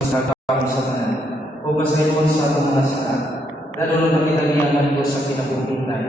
sa taong sa tanan o pasayon sa atong mga saka lalo na pakitagiyaman ko sa kinabubutan.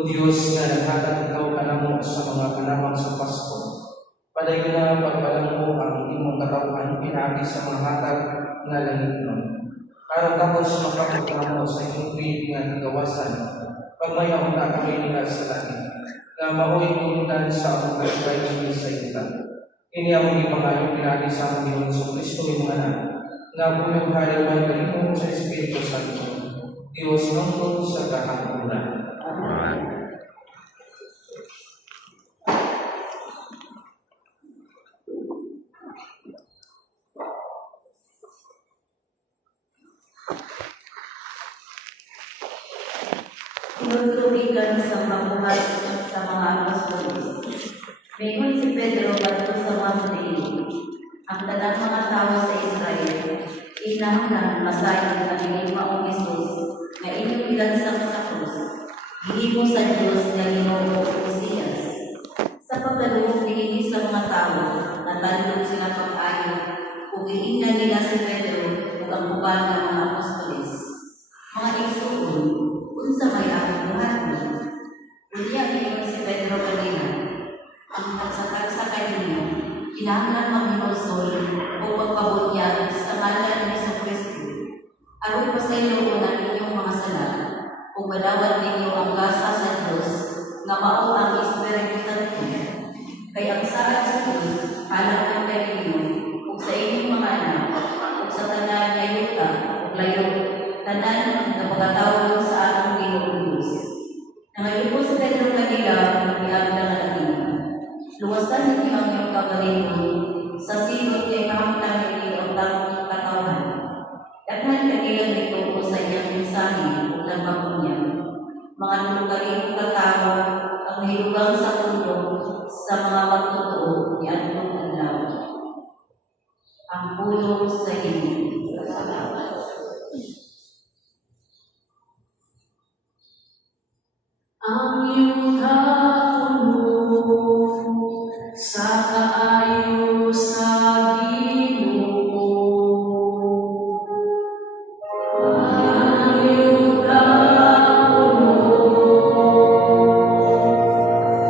O Diyos na naghatag ikaw kanamo sa mga panahon sa Pasko, padayon na pagpalang mo ang imong katawan pinagi sa mga hatag nga langitnon. Para tapos makapunta mo sa imong pilit nga kagawasan, pagmayahon na kami nila sa langit, nga mao'y kumundan sa among kalibay ng sa ita. Ini among ipangayon pinagi sa among Diyos sa Kristo imong anak, nga buyong halawan kalipong sa Espiritu Santo, Diyos nungkol sa kahangunan. Tinuturigan sa pamuhat sa mga apostolos. Mayroon si Pedro bato sa Mandarin. Ang tanang mga tao sa Israel, inahanglan masahin ang inyong maong Isus na inyong ilansang sa krus. Gihimo sa Diyos na Ginoo Mesiyas. Sa pagkaluhog dinili sa mga tao, natalog sila pag-ayon si Pedro kanina, ang nagsakag-sakay ninyo, kinahanglan maghinusol o magpabunyag sa ngalan ni Jesucristo. Aron pasayloon ninyong mga sala, o balawad ninyo ang gasa sa Diyos, nga mao ang Espiritu Santo. Kaya ang saad sa Diyos, alam ng kaninyo, o sa inyong mga anak, o sa tanan na yuta, o layo, tanan na pagkatawag sa atong Ginoong Diyos. Nangayon po sa Pedro kanila, magbiag na natin. Luwasan ninyo ang iyong kagalingon, sa silot ay kahamtan ninyo ang tamang katawan. Daghan kanila nito po sa iyang mensahe o lamang niya. Mga lugaring katao ang hilugang sa mundo sa mga magtotoo ni Anong Adlaw. Ang pulong sa inyo. Ang iyong kapuno sa kaayos sa Ginoo. Ang iyong kapuno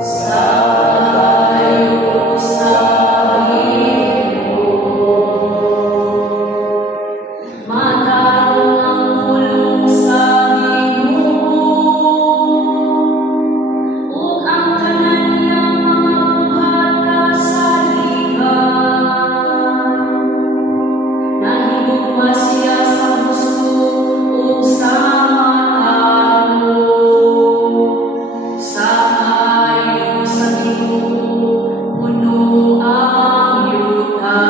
sa kaayos sa Ginoo. Matarong ang pulong sa Ginoo. Ug ang tanan niyang mga buhat kasaligan, nahigugma siya sa gusto ug sa matano. Sa kaayo sa Ginoo, puno ang yuta.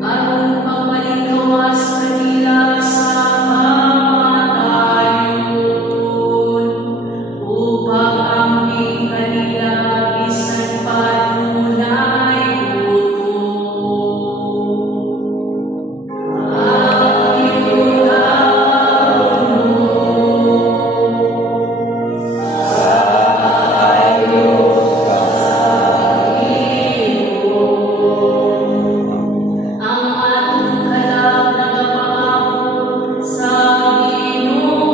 Aron pagmalikawas kanila sa kamatayon, upang ambing kanila bisan pa dunay gutom. Ang iyong ang atong kalab nagapaabot sa Ginoo,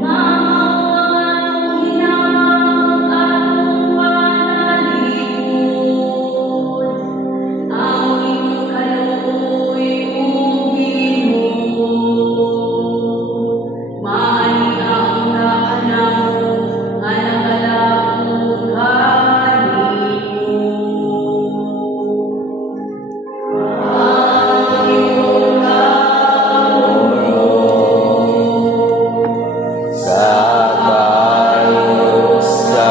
mamawan hinamang atong panalipod. Ang imong kaluoy o Ginoo, maani ang nakanamo nga nagalakog kanimo. Ang iyong sa kaayos sa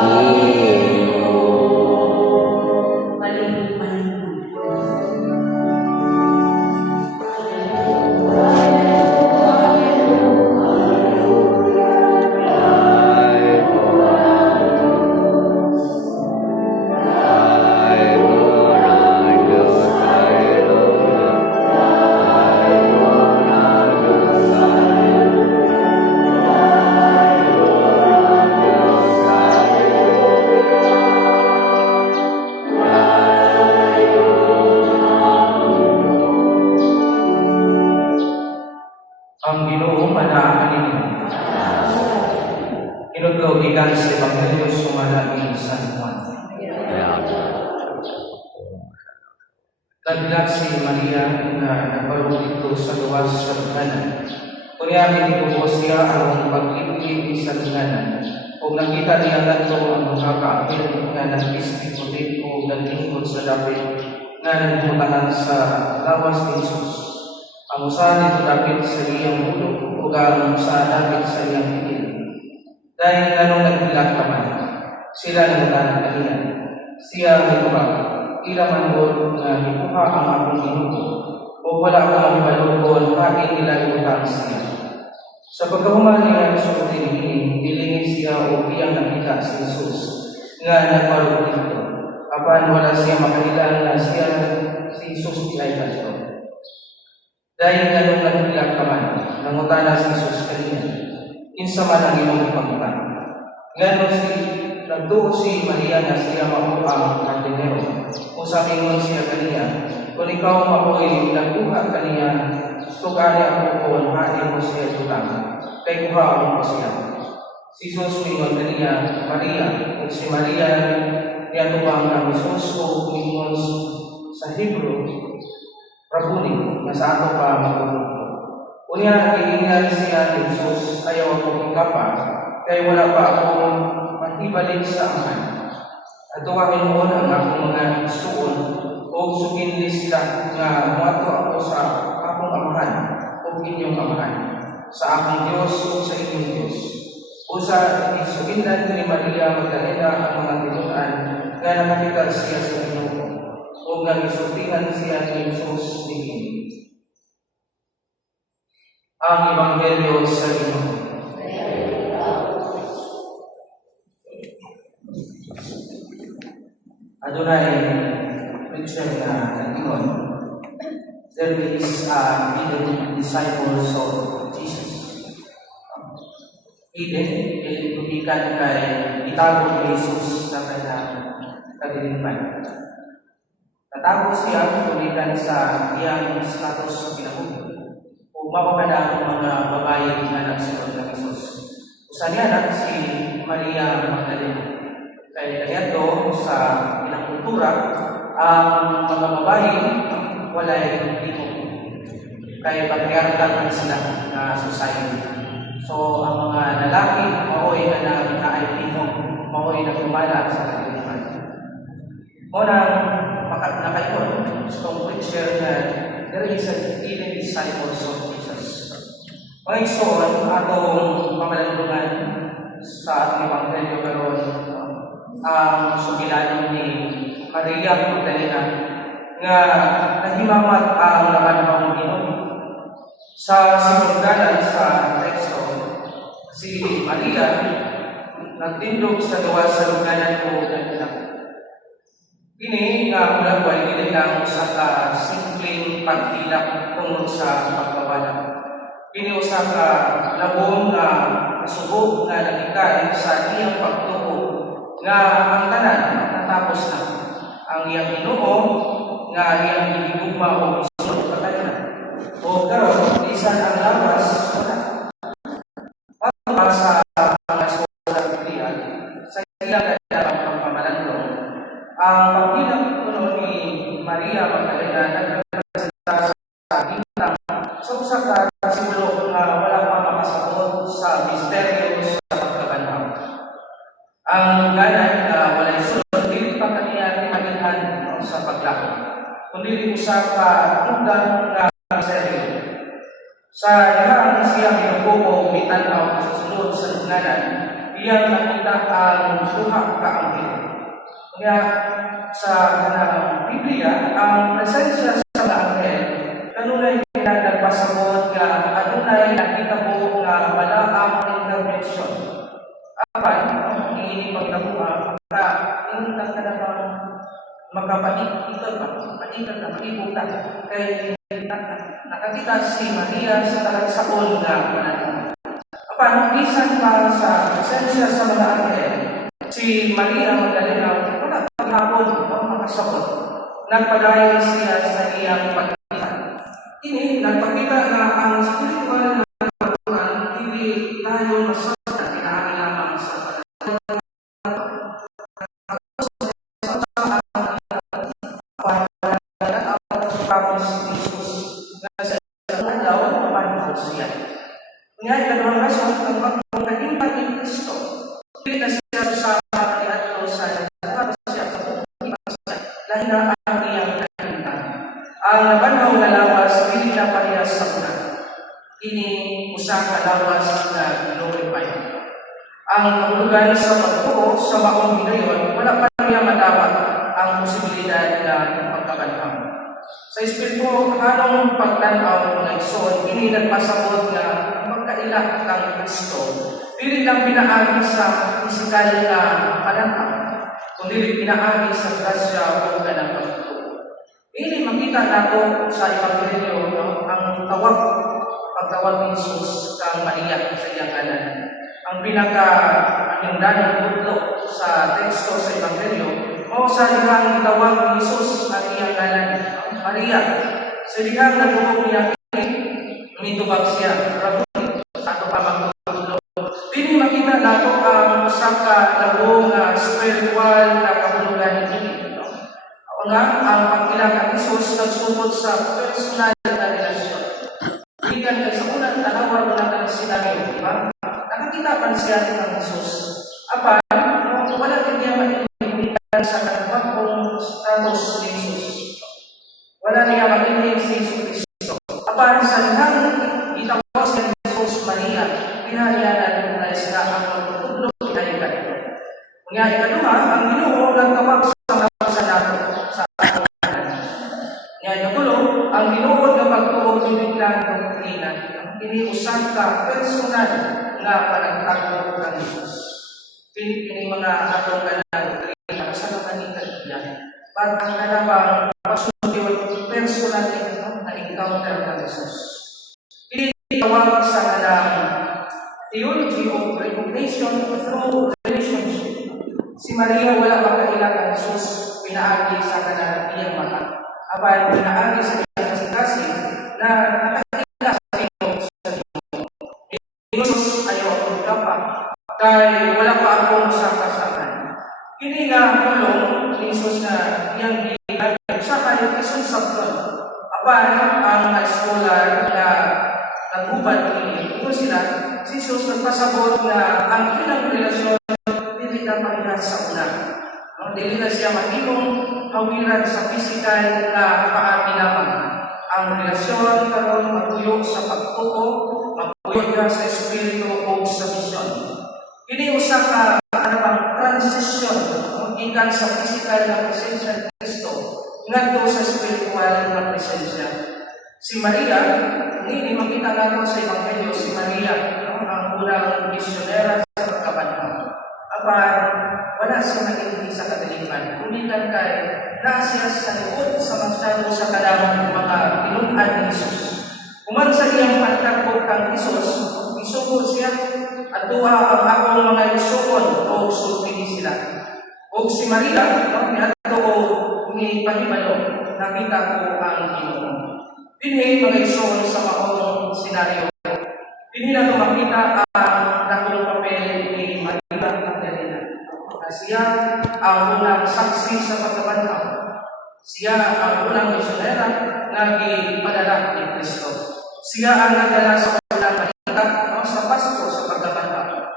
Ginoo. Ang Ginoo panaan ninyo. Kinudlo gikan sa Ebanghelyo sumanaging San Juan. Kadlak si Maria nga nagbarog dito sa luwas sa Bulanan. Kunyari ko siya ang pag-ibig sa Bulanan. Kung nakita niya nato ang mga kaapil nga nag-ispikulit o naglingkod sa dapit nga nagmutahan sa lawas ni Jesus. Ang usahan nito dapit sa iyang ulo o ang usahan dapit sa iyang higil. Dahil anong nagbilang naman, sila nagtahan kanina. Siya may tubag, ila man doon na hipuha ang akong Ginoo o wala kang ibalugod, kain nila utang siya. Sa pagkahuman niya sa ini, bilingin siya o iyang nakita si Jesus nga nagparog dito. Apan wala siya makailan na siya si Jesus di ay pastor. Dahil nga nung nagilak ka man, nangutana si Jesus kanina, insa man ang imong ipangutana. Ngayon nagtuo si Maria na siya makuha ang dinero. Kung sabi siya kanina, kung ikaw makuha nagkuha kanina, sukali ako kung hain mo siya tutang, kay kuha mo siya. Si Jesus mingon kanina, Maria, kung si Maria niya tubang ng Jesus o mingon sa Hebrew, Rabuni, na sa ato pa magulong. Unya, nagiingan siya ni Jesus, ayaw ako ikapa, kaya wala pa akong matibalik sa amahan. At tuwahin mo ang akong mga suon o sukinlis lang na mato ako sa akong amahan o inyong amahan, sa akong Diyos o sa inyong Diyos. Usa, isukindan ni Maria Magdalena ang mga tinunan na nakakita siya sa Ginoo o nga isultingan siya ni Jesus diin. Ang Ebanghelyo sa Ginoo. Adunay preacher na nag-ingon, there is a hidden disciples of Jesus. Hidden, tubigan kay itago ni Jesus na kanyang kadiliman. Natago siya tubigan sa iyang status sa pinabuhi. Kung mapapala ang mga babae na nagsunod ng Jesus. Usa niya na si Maria Magdalena. Kaya ganito sa ilang kultura, ang mga babae walay imo. Kaya patriarchal sila na society. So, ang mga lalaki, maoy na naka-imo, maoy na kumala sa kadiliman. Muna, nakaiyon, itong preacher na there is a hidden disciples of Jesus. Mga isoon, atong pamalandungan sa ating Ebanghelyo karon ang sugilanon ni Maria Magdalena nga nahimamat ang laman ng Ginoo. Sa sinugdanan sa teksto, si Maria nagtindog sa gawa sa lugdanan o nagdala. Kini nga ulagway dili lang usa ka simpleng pagtilak tungod sa pagbabalak. Kini usa ka labong nga kasubok nga nagikan sa iyang pagtuo nga ang tanan natapos na. Ang iyang Ginoo nga iyang gihigugma o isunod sa tanan. O karon bisan ang lawas wala. Para sa mga eskola sa Biblia, sa iyang kanyang pamalandong, ang pagbilang kuno ni Maria Magdalena nagrepresenta sa bintang sa usa ka simbolo nga wala pa makasabot sa misteryo sa pagkabanhaw. Ang ganay na walay sulod dili pa kaniya timagihan sa paglako, kundi usa ka tunggang nga misteryo. Sa ilang siya kinukupo mitanaw sa sulod sa lugnanan, iyang nakita ang duha ka anghel. Kaya sa Biblia, ang presensya sa mga anghel kanunay nagpasabot nga adunay nakitabo nga wala ang intervention. Apan ini pagnabuha para inunta ka na magkapanikitan na makibutan kay nakakita si Maria sa talagsaon nga pananaw. Apan bisan pa sa presensya sa mga anghel, si Maria Magdalena wala paghapon o makasabot. Nagpadayon siya sa iyang pagkita. Ini nagpakita na ang spiritual na pagkuhan hindi tayo masasya kinahangi lamang sa tapos si Jesus na sa isang araw mapanahon siya. Ngayon, dalawang rason ang pagkakaimpag ni Kristo. Hindi na siya sa pagkakaiato sa siya sa pagkakaiato dahil na ang iyang nakita. Ang nabanhaw na lawas, hindi na parehas sa una. Ini usang lawas na glorify. Ang paglugan sa pagtuo sa maong hinayon, wala pa niya madawat ang posibilidad na pagkabanhaw. Sa Espiritu, halong pagtanaw ng Igsoon, ini nagpasabot na pagkaila kang Kristo, dili lang pinaagi sa pisikal na pananaw, kundi pinaagi sa grasya o kanang pagtuo. Ini makita nato sa Ebanghelyo, no, ang pagtawag ni Jesus kang Maria sa iyang ngalan. Ang pinaka-aningdanong budlo sa teksto sa Ebanghelyo, o sa dihang itawag ni Jesus ang iyang ngalan, no, Maria. Sa dihang nagubog niya, mitubag siya, Rabuni, sa ato pa magtutulog. Dili makita nato ang usa ka labong spiritual na kahulugan ini. O nga, ang pagkilala kang Jesus nagsumod sa personal na relasyon. Ikan kay sa unang tanawa mo natin sinabi, di ba? Nakakita man siya ng Jesus. Apa, wala din niya maintindihan sa kanibagong status ni Jesus. Wala niya maintindihan si Jesus. Apa, sa dihang itawag si Jesus Maria, pinahayanan na sila ang magtutulog na ikan. Kaya ikaduha, ang Ginoo nagtawag sa mga nato sa atin. Kaya ikadulo, ang Ginoo na pagtuog ng biglang doktrina, iniusap ka personal nga panagtago ng Jesus. Kini mga atong kanang doktrina sa kamanitan niya. At ang nanabang pasunod personal na encounter ng Jesus. Tawag sa kanang theology of recognition through relationship. Si Maria wala makaila kang Jesus pinaagi sa kanang iyang mahal. Apan pinaagi sa iyang kasi na nakakila sa Ginoo sa Ginoo. Jesus ayo ang kapa kay wala pa akong sa kasakan. Kini nga tulong ni Jesus na iyang gikan sa kay Jesus sabton. Apan ang scholar na nagubad ni sila, si Jesus nagpasabot na ang ilang relasyon dili na parehas sa una. Dili na siya mahimong hawiran sa pisikal na paagi lamang. Ang relasyon karon magtuyo sa pagtuo, magtuyo sa espiritu o sa misyon. Kini usa ka anang transition gikan sa pisikal na presensya ni Kristo ngadto sa spiritual na presensya. Si Maria, ini makita nato sa Ebanghelyo, si Maria, ang unang misyonera sa pagkabanhaw. Apan, wala siya naging sa kadaliman. Kundi kay na siya sa likod sa masyado sa kanang mga tinuan ni Jesus. Kuman sa iyang pagtakbo kang Jesus, isugod siya at tuwa ang akong mga isugod o sulpili sila. O si Maria, niadto o ni pahibalo, nakita ko ang Ginoo. Dinhi mga isyon sa maong senaryo. Dinhi na makita ang dakong papel ni Maria Magdalena. Siya ang unang saksi sa pagkabanhaw. Siya ang unang misyonera na gipadala ni Kristo. Siya ang nagdala sa unang balita sa Pasko sa pagkabanhaw.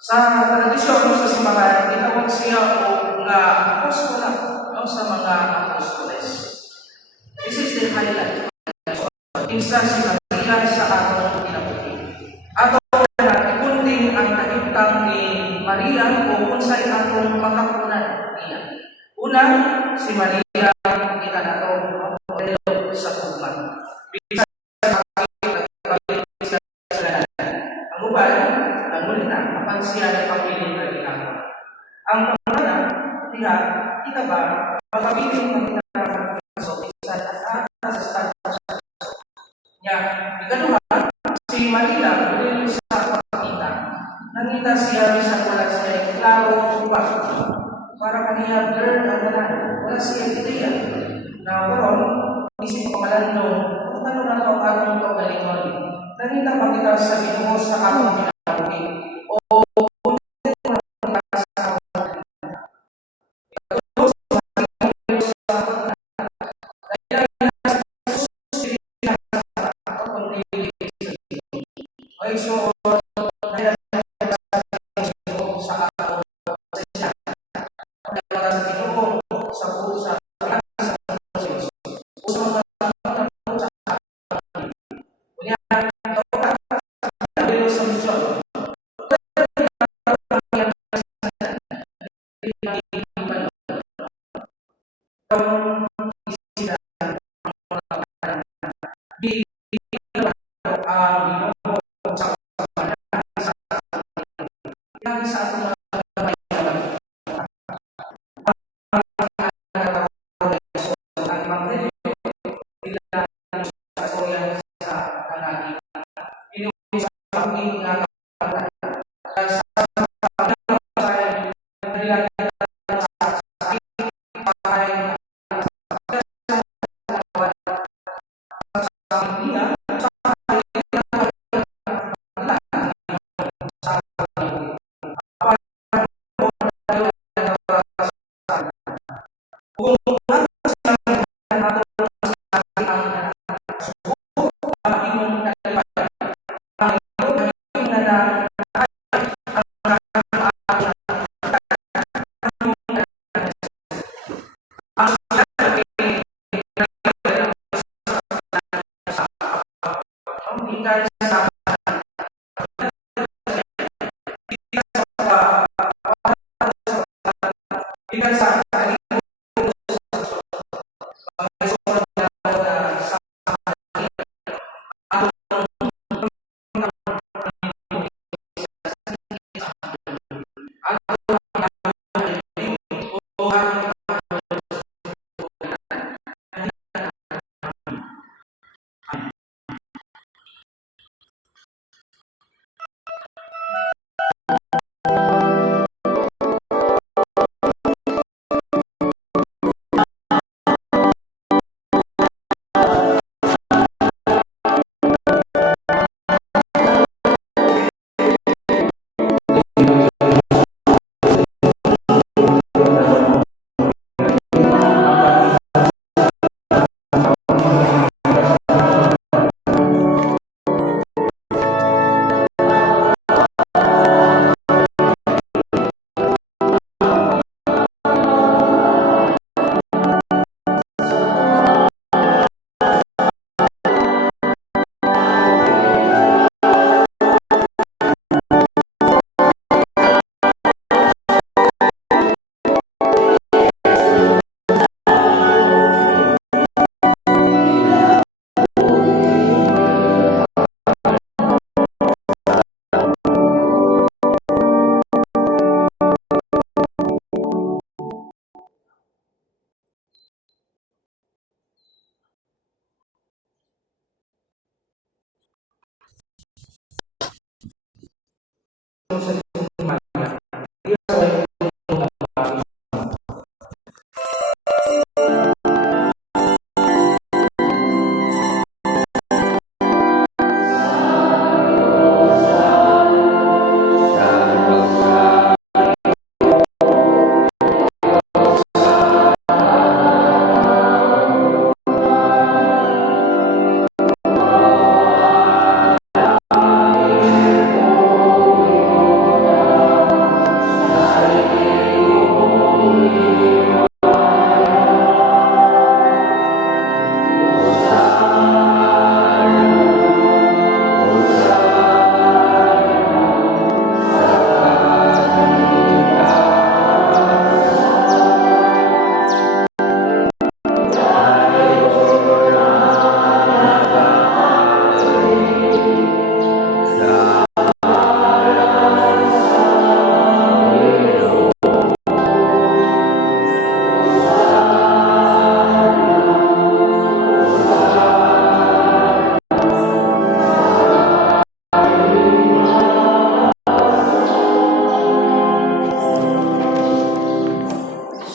Sa tradisyon sa simbahan, tinawag siya o nga apostola sa mga apostoles. This is the highlight. Kinsa si Maria sa atong kinabuhi. Ato na ikunding ang kahimtang ni Maria o unsay atong makapunan niya. Una, si Maria kita nato modelo sa pugman. Bisa ang uban, ang mulina, kapag siya na pamilya na ginagawa. Ang pangalawa, kita ba, mapabiling magkita sa isa at sa ya, ikaduha, si Maria, dahil sa pagkita, nangita siya sa wala siya klaro upang para kaniya blurred ang tanan. Wala siya ideya na karon isip pamalan no, ano na ito ang atong paggalingon. Nangita pa kita sa Ginoo sa atong kinabuhi o sa simanya. Diyos ay umabot.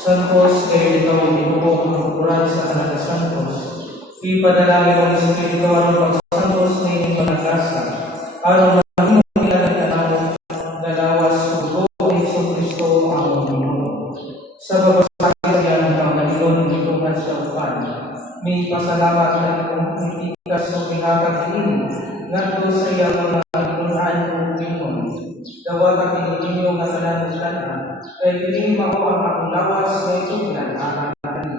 Santos, kayo ikaw ang ibuhok ng kuran sa Anak Santos. Ipadalangin ang espiritual ng pagsantos na inyong panagasa. Araw na ilang kanang dalawas sugo ni Kristo ang Panginoon. Sa babasakit niya ng Panginoon itungan sa upan. May pasalamat na kung itikas ng pinakag ini ngadto sa iyang mga kaginunan ng Panginoon. Dawat ang inyong kasalanan kay piling mao ang akong lawas na itugnan anak natin.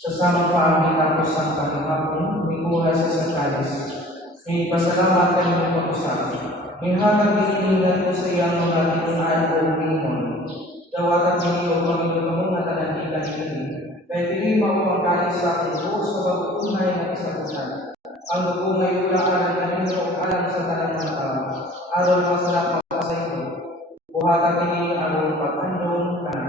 Sa samang paami tapos ang panahapon, may kuha sa sangkalis. May pasalamat kayo ng pag-usap. May hatag iniingat ko sa iyang mga tinunan o Panginoon. Dawat at hindi o Panginoon at nanantikan ini. Kaya pili mo ang kalis sa akin buos sa pagkutunay ng isagutan. Ang bugungay ulaan ng Panginoon alam sa tanang ng tao. Aron masarap mapasayto. Buhatan ini aron pagkandong kanan.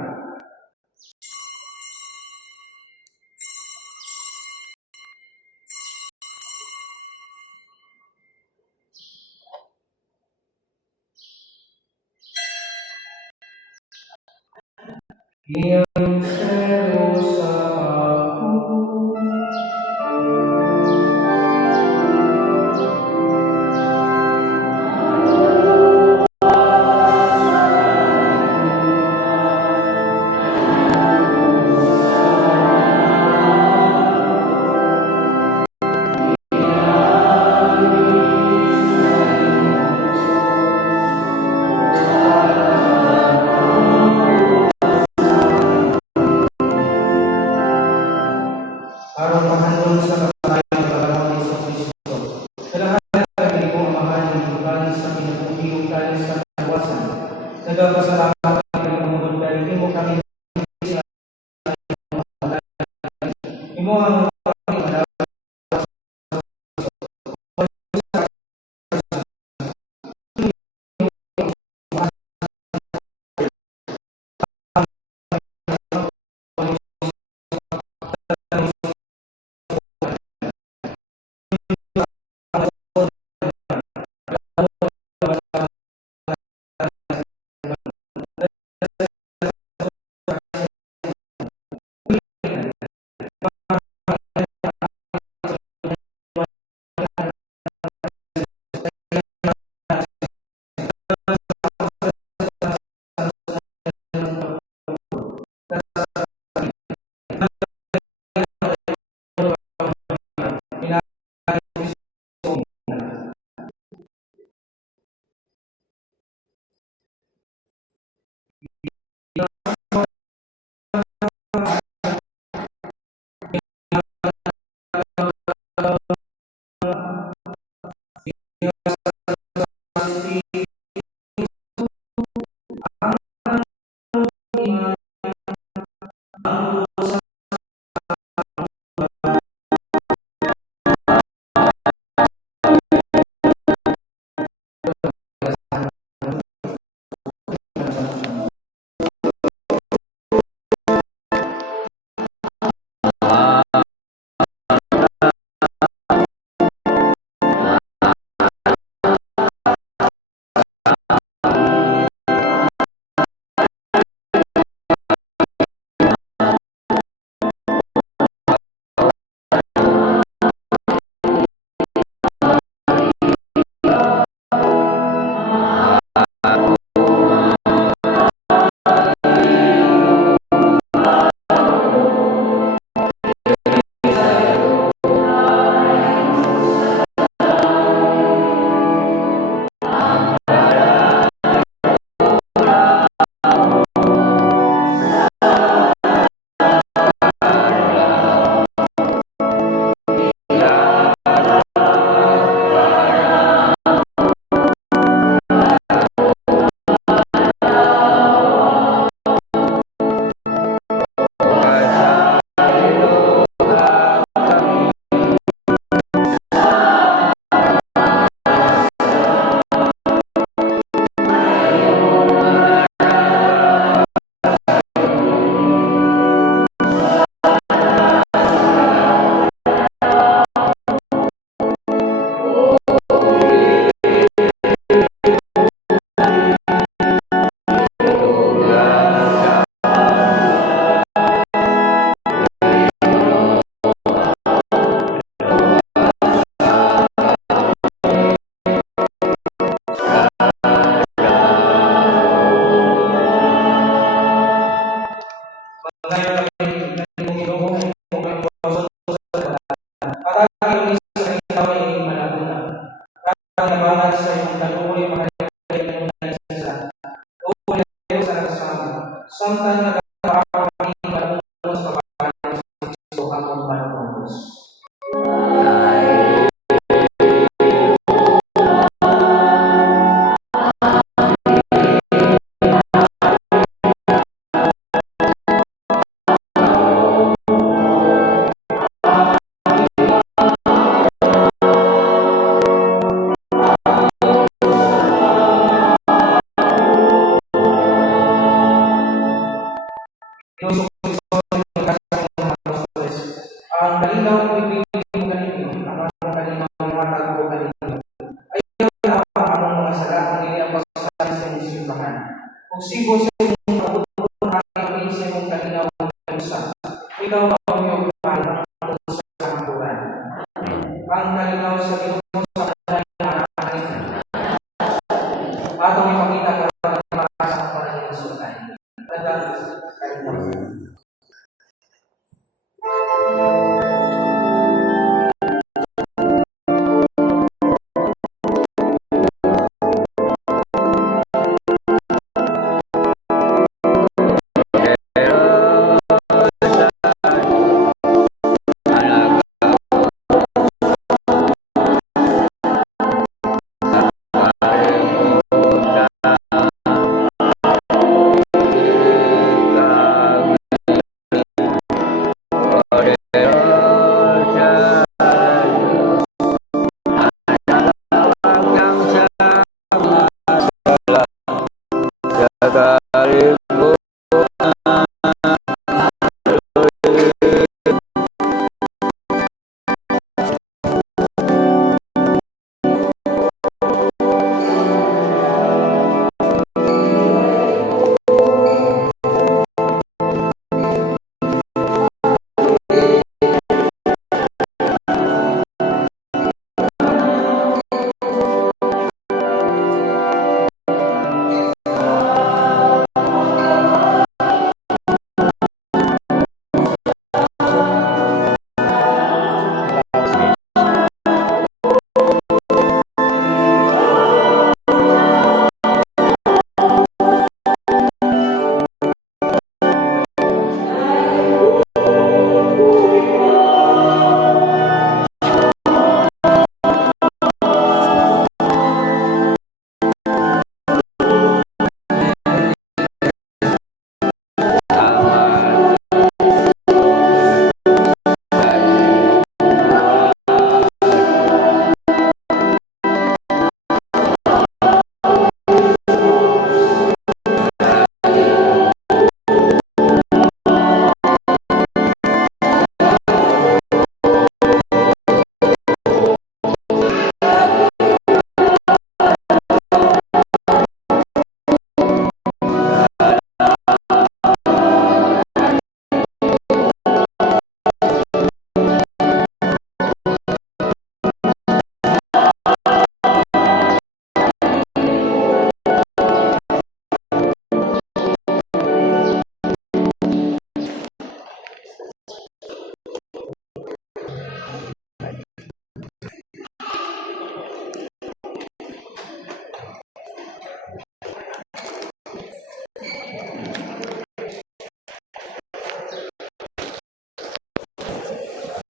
Iyang selo sa ako. Aron mahandol sa kasalanan ng Panginoon Hesus Kristo. Kailangan kami kong amahan ng kalis sa pinagpupiyong kalis sa kawasan. Nagpapasalamat kami ng mga dahil hindi mo kami imo ang Inuso ko sa mga apostles. Ang kalinaw ng bibig mo kanino, ang among kalinaw ng matag ko kanino. Ayaw na ang mga sala kung hindi ang pagsasabi sa inyong simbahan. Kung sigo sa inyong kabuturan natin sa inyong kalinaw ng kanisa, ikaw ang iyong parang sa kabuturan. Ang kalinaw sa inyong sa kanila atong ipakita ko ang makasang para ng sultan. Tandang kalinaw.